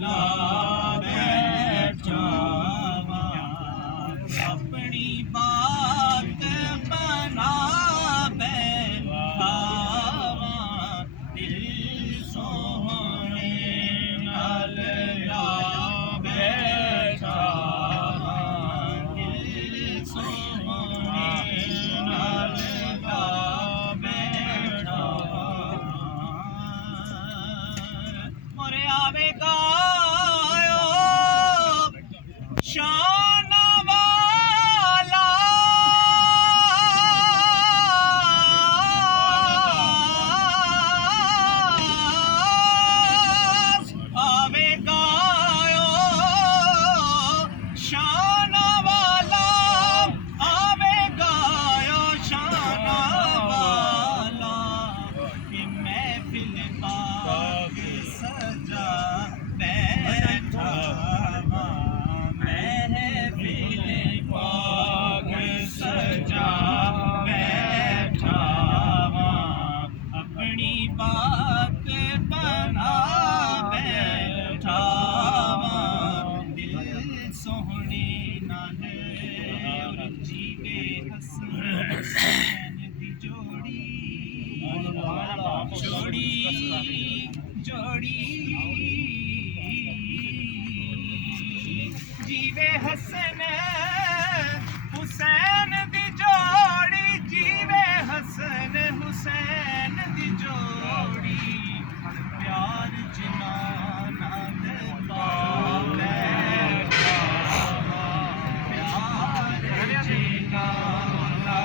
ਲਾ ਬੈਠਾਵਾਂ ਆਪਣੀ ਬਾਤ ਬਣਾ ਬੈਠਾਵਾਂ ਦਿਲ ਸੋਹਣੇ ਨਾਲ ਲਾ ਬੈਠਾਵਾਂ ਦਿਲ ਸੋਹਣੇ ਨਾਲ ਲਾ मोरे आवेगा शान वाला आवेगा शान वाला आवेगा शान वाला कि महफिल बाग सजा बैठा महफिल बाग सजा बैठा अपनी बात बना बैठा दिल सोहने नाल जीवे हसन दी जोड़ी जोड़ी जोड़ी जीवे हसन हुसैन दी जोड़ी जीवे हसन हुसैन दी जोड़ी प्यार जिनाना दे पावे प्यार जिनाना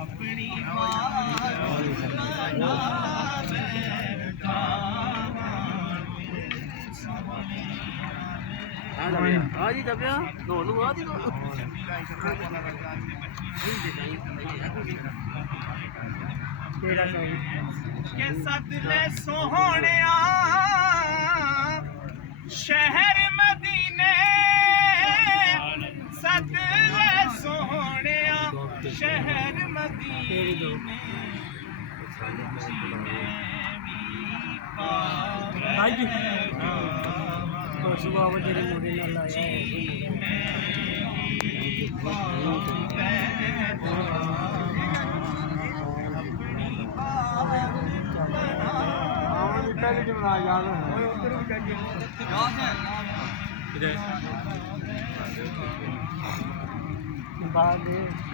अपनी हाँ जी कब दोनों बात ही के सदले सोहने शहर मदीने सदले सोहने शहर मदीने सुबह तेरे मुझे न लाया बाद